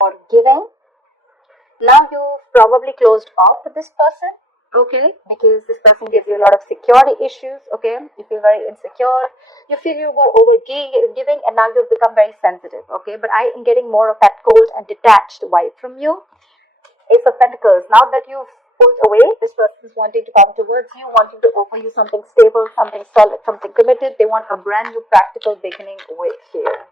or giving. Now you've probably closed off with this person, okay, because this person gives you a lot of security issues, okay. You feel very insecure, you feel you were over giving, and now you've become very sensitive, okay. But I am getting more of that cold and detached vibe from you. Ace of Pentacles. Now that you've pulled away, this person is wanting to come towards you, wanting to offer you something stable, something solid, something committed. They want a brand new practical beginning with here.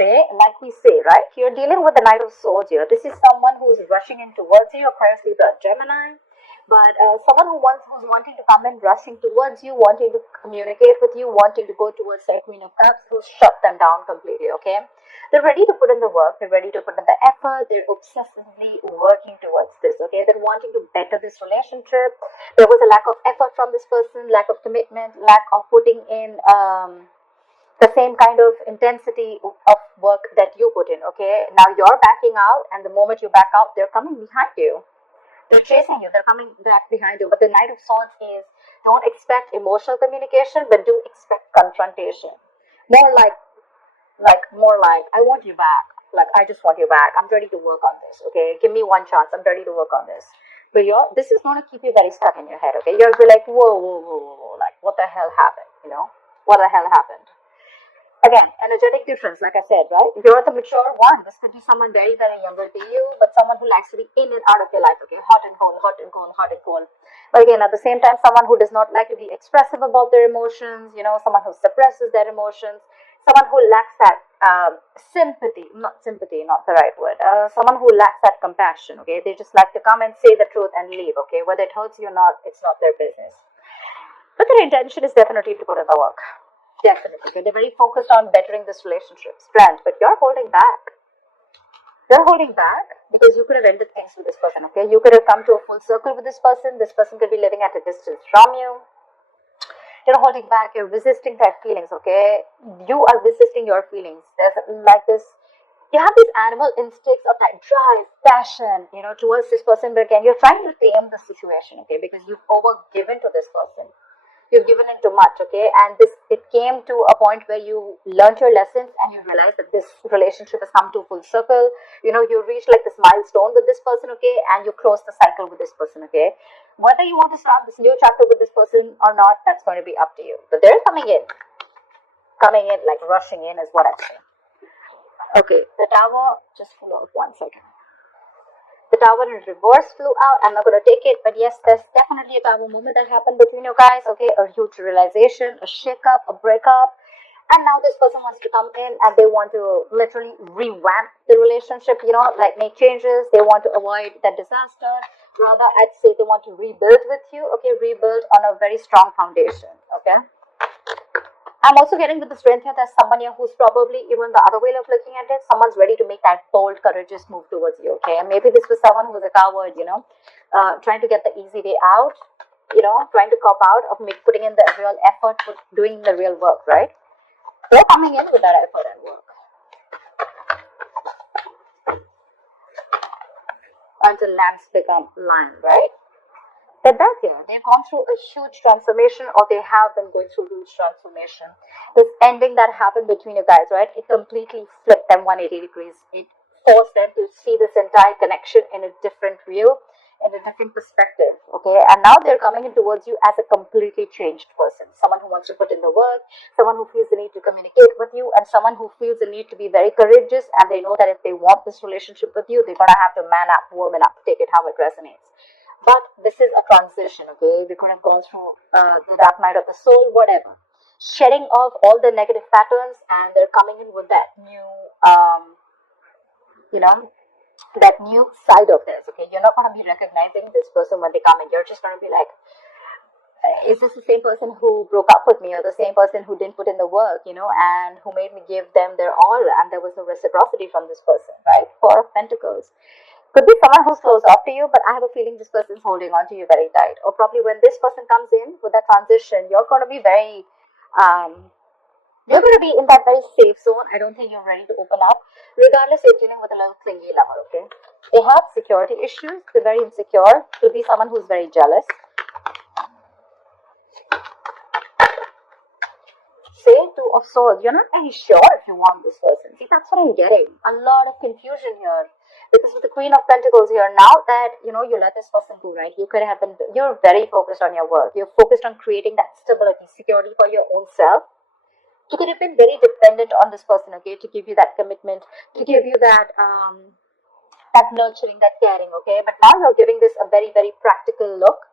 Say, like we say, right? You're dealing with the Knight of Swords here. This is someone who's rushing in towards you, Aquarius, Libra, Gemini. But someone who's wanting to come in, rushing towards you, wanting to communicate with you, wanting to go towards their Queen of Cups, who's shut them down completely, okay? They're ready to put in the work, they're ready to put in the effort, they're obsessively working towards this, okay? They're wanting to better this relationship. There was a lack of effort from this person, lack of commitment, lack of putting in the same kind of intensity of work that you put in, okay? Now you're backing out, and the moment you back out, they're coming behind you. They're chasing you, they're coming back behind you. But the Knight of Swords is, don't expect emotional communication, but do expect confrontation. More like, I want you back. Like, I just want you back. I'm ready to work on this, okay? Give me one chance. I'm ready to work on this. But this is going to keep you very stuck in your head, okay? You'll be like, whoa, whoa, whoa, whoa. Like, what the hell happened, you know? What the hell happened? Again, energetic difference, like I said, right? You're the mature one. This could be someone very, very younger to you, but someone who likes to be in and out of your life, okay? Hot and cold, hot and cold, hot and cold. But again, at the same time, someone who does not like to be expressive about their emotions, you know, someone who suppresses their emotions, someone who lacks that sympathy, not the right word, someone who lacks that compassion, okay? They just like to come and say the truth and leave, okay? Whether it hurts you or not, it's not their business. But their intention is definitely to put in the work. Definitely. They're very focused on bettering this relationship, strength, but you're holding back. You're holding back because you could have ended things with this person, okay? You could have come to a full circle with this person. This person could be living at a distance from you. You're holding back. You're resisting their feelings, okay? You are resisting your feelings. There's like this, you have these animal instincts of that drive, passion, you know, towards this person, but again, you're trying to tame the situation, okay? Because you've overgiven to this person. You've given in too much, okay? And it came to a point where you learned your lessons and you realized that this relationship has come to a full circle. You know, you reached like this milestone with this person, okay? And you close the cycle with this person, okay? Whether you want to start this new chapter with this person or not, that's going to be up to you. But they're coming in, like rushing in is what I'm saying. Okay, the tower just flew out 1 second. The tower in reverse flew out. I'm not going to take it, but yes, there's definitely a tower moment that happened between you guys, okay? A huge realization, a shake-up, a breakup. And now this person wants to come in and they want to literally revamp the relationship, you know, like make changes. They want to avoid that disaster. Rather, I'd say they want to rebuild with you, okay? Rebuild on a very strong foundation, okay? I'm also getting with the strength here, there's someone here who's probably even the other way of looking at it. Someone's ready to make that bold, courageous move towards you, okay? And maybe this was someone who was a coward, you know, trying to get the easy way out, you know, trying to cop out of putting in the real effort, doing the real work, right? They're coming in with that effort and work. Until lamps become lion, right? They're back here. They've gone through a huge transformation, or they have been going through huge transformation. This ending that happened between you guys, right? It completely flipped them 180 degrees. It forced them to see this entire connection in a different view, in a different perspective, okay? And now they're coming in towards you as a completely changed person. Someone who wants to put in the work, someone who feels the need to communicate with you, and someone who feels the need to be very courageous, and they know that if they want this relationship with you, they're going to have to man up, woman up, take it how it resonates. But this is a transition, okay? We could have gone through the dark night of the soul, whatever. Shedding off all the negative patterns, and they're coming in with that new, you know, that new side of theirs, okay? You're not going to be recognizing this person when they come in. You're just going to be like, is this the same person who broke up with me, or the same person who didn't put in the work, you know, and who made me give them their all, and there was no reciprocity from this person, right? Four of Pentacles. Could be someone who's close off to you, but I have a feeling this person's holding on to you very tight. Or probably when this person comes in with that transition, you're going to be very, you're going to be in that very safe zone. I don't think you're ready to open up. Regardless, you're dealing with a little clingy lover, okay? They have security issues. They're very insecure. Could be someone who's very jealous. Say Two of of Swords. You're not very sure if you want this person. See, that's what I'm getting. A lot of confusion here. Because with the Queen of Pentacles here, now that, you let this person go, right? You could have been, you're very focused on your work. You're focused on creating that stability, security for your own self. You could have been very dependent on this person, okay, to give you that commitment, to give you that, that nurturing, that caring, okay? But now you're giving this a very, very practical look.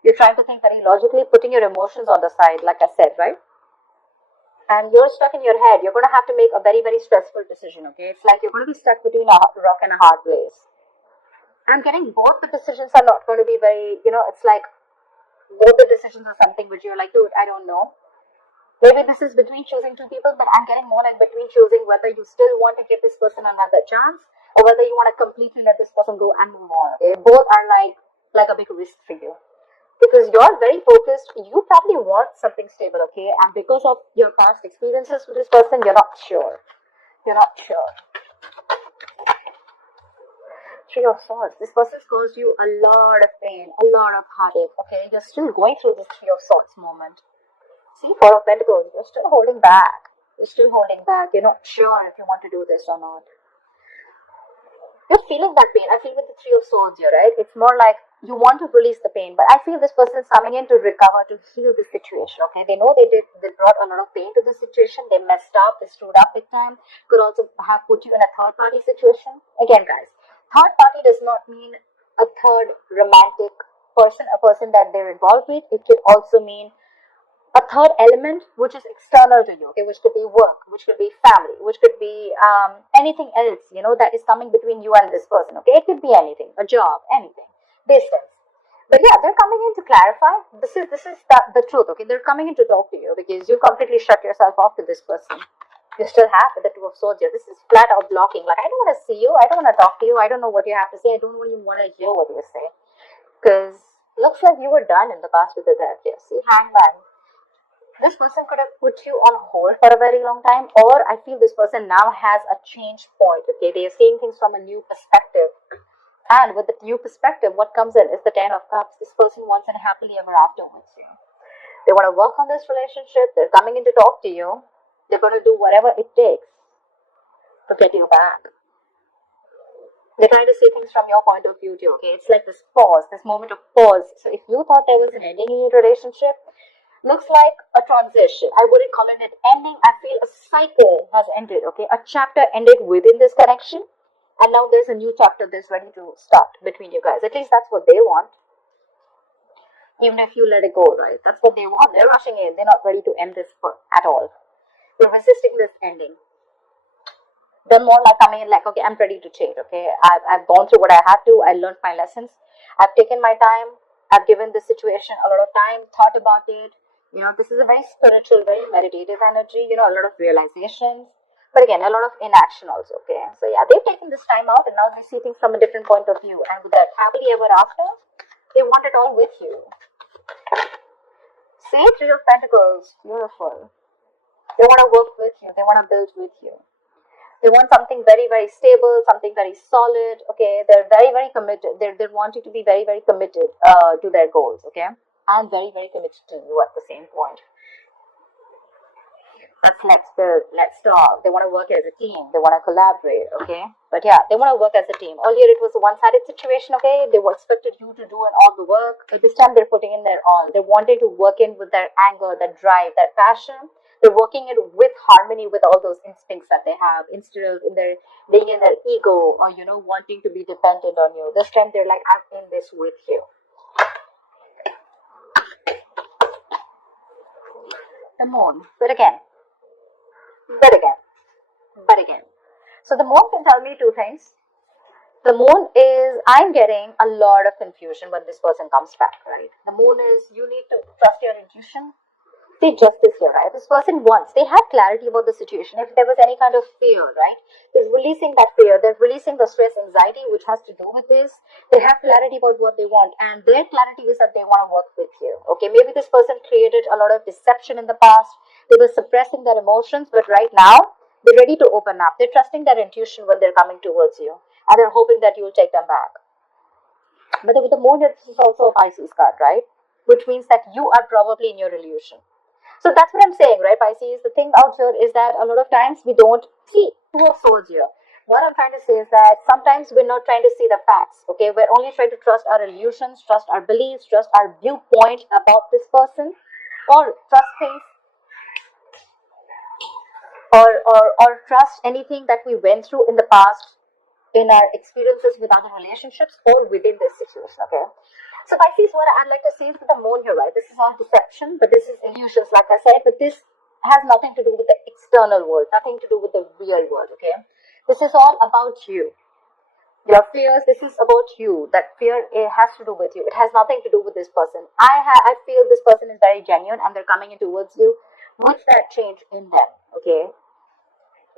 You're trying to think very logically, putting your emotions on the side, like I said, right? And you're stuck in your head. You're going to have to make a very, very stressful decision, okay? It's like you're going to be stuck between a rock and a hard place. I'm getting both the decisions are not going to be very, it's like both the decisions are something which you're like, dude, I don't know. Maybe this is between choosing two people, but I'm getting more like between choosing whether you still want to give this person another chance or whether you want to completely let this person go and move on. Okay? Both are like a big risk for you. Because you're very focused, you probably want something stable, okay? And because of your past experiences with this person, you're not sure. You're not sure. Three of Swords. This person's caused you a lot of pain, a lot of heartache, okay? You're still going through this Three of Swords moment. See, Four of Pentacles, you're still holding back. You're still holding back. You're not sure if you want to do this or not. You're feeling that pain. I feel with the Three of Swords here, right? It's more like you want to release the pain, but I feel this person's coming in to recover, to heal the situation, okay? They know they brought a lot of pain to the situation. They messed up, they screwed up big time. Could also have put you in a third party situation. Again, guys, third party does not mean a third romantic person, a person that they're involved with. It could also mean a third element which is external to you, okay, which could be work, which could be family, which could be anything else, that is coming between you and this person, okay? It could be anything, a job, anything, distance. But yeah, they're coming in to clarify. This is the truth, okay? They're coming in to talk to you because you completely shut yourself off to this person. You still have the Two of Swords here. This is flat out blocking. Like, I don't want to see you. I don't want to talk to you. I don't know what you have to say. I don't even want to hear what you say. Because looks like you were done in the past with the death. Yes, see, Hangman. This person could have put you on hold for a very long time, or I feel this person now has a change point, okay? They are seeing things from a new perspective. And with the new perspective, what comes in is the Ten of Cups. This person wants a happily ever after with you. They want to work on this relationship. They're coming in to talk to you. They're going to do whatever it takes to get you back. They're trying to see things from your point of view too, okay? It's like this pause, this moment of pause. So if you thought there was an ending in your relationship, looks like a transition. I wouldn't call it an ending. I feel a cycle has ended, okay? A chapter ended within this connection. And now there's a new chapter that's ready to start between you guys. At least that's what they want. Even if you let it go, right? That's what they want. They're rushing in. They're not ready to end this at all. They're resisting this ending. They're more like coming in like, okay, I'm ready to change, okay? I've gone through what I had to. I learned my lessons. I've taken my time. I've given this situation a lot of time, thought about it. This is a very spiritual, very meditative energy, a lot of realizations. But again, a lot of inaction also, okay? So yeah, they've taken this time out and now they see things from a different point of view. And with that happily ever after, they want it all with you. See, Three of Pentacles, beautiful. They want to work with you. They want to build with you. They want something very, very stable, something very solid, okay? They're very, very committed. They're wanting to be very, very committed to their goals, okay? And very, very committed to you at the same point. Let's build, let's talk. They want to work as a team. They want to collaborate, okay? But yeah, they want to work as a team. Earlier it was a one-sided situation, okay? They expected you to do all the work. But this time they're putting in their all. They're wanting to work in with their anger, their drive, their passion. They're working it with harmony with all those instincts that they have instead of being in their ego or, wanting to be dependent on you. This time they're like, I'm in this with you. The Moon. But again. So the Moon can tell me two things. The Moon is, I'm getting a lot of confusion when this person comes back, right? The Moon is, you need to trust your intuition. See, justice here, right? This person wants, they have clarity about the situation. If there was any kind of fear, right? They're releasing that fear. They're releasing the stress, anxiety, which has to do with this. They have clarity about what they want. And their clarity is that they want to work with you. Okay, maybe this person created a lot of deception in the past. They were suppressing their emotions. But right now, they're ready to open up. They're trusting their intuition when they're coming towards you. And they're hoping that you'll take them back. But with the Moon, this is also a Pisces card, right? Which means that you are probably in your illusion. So that's what I'm saying, right, Pisces? The thing out here is that a lot of times we don't see two of swords here. What I'm trying to say is that sometimes we're not trying to see the facts, okay? We're only trying to trust our illusions, trust our beliefs, trust our viewpoint about this person, or trust things, or trust anything that we went through in the past, in our experiences with other relationships, or within this situation, okay? So Pisces, what I'd like to say is with the moon here, right? This is all deception, but this is illusions, like I said, but this has nothing to do with the external world, nothing to do with the real world, okay? This is all about you. Your fears, this is about you. That fear, it has to do with you. It has nothing to do with this person. I feel this person is very genuine and they're coming in towards you with that change in them, okay?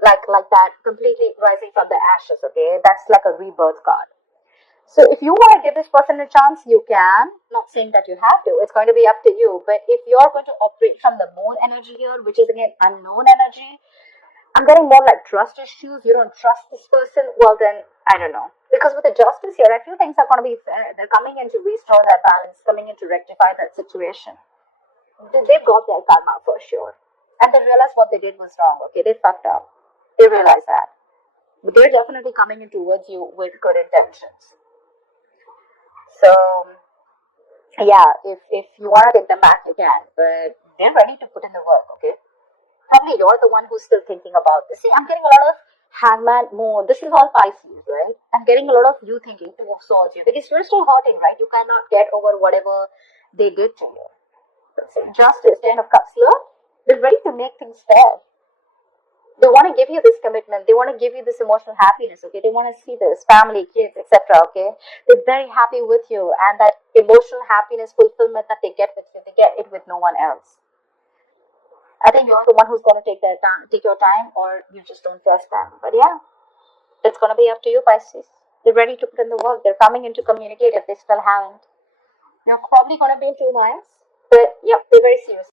Like that, completely rising from the ashes, okay? That's like a rebirth card. So if you want to give this person a chance, you can. Not saying that you have to. It's going to be up to you. But if you're going to operate from the moon energy here, which is again unknown energy, I'm getting more like trust issues. You don't trust this person. Well, then I don't know. Because with the justice here, I feel things are going to be fair. They're coming in to restore that balance, coming in to rectify that situation. They've got their karma for sure, and they realize what they did was wrong. Okay, they fucked up. They realize that. But they're definitely coming in towards you with good intentions. So, yeah, if you want to take them back, you can. But they're ready to put in the work, okay? Probably you're the one who's still thinking about this. See, I'm getting a lot of hangman moon. This is all Pisces, right? I'm getting a lot of you thinking two of swords here. Because you're still hurting, right? You cannot get over whatever they did to you. So justice, 10 of cups. Look, they're ready to make things fair. They want to give you this commitment. They want to give you this emotional happiness, okay? They want to see this family, kids, etc., okay? They're very happy with you, and that emotional happiness, fulfillment that they get with you, they get it with no one else. I think you're the one who's going to take your time, or you just don't trust them. But yeah, it's going to be up to you, Pisces. They're ready to put in the work. They're coming in to communicate if they still haven't. You're probably going to be in 2 minds, but yeah, they're very serious.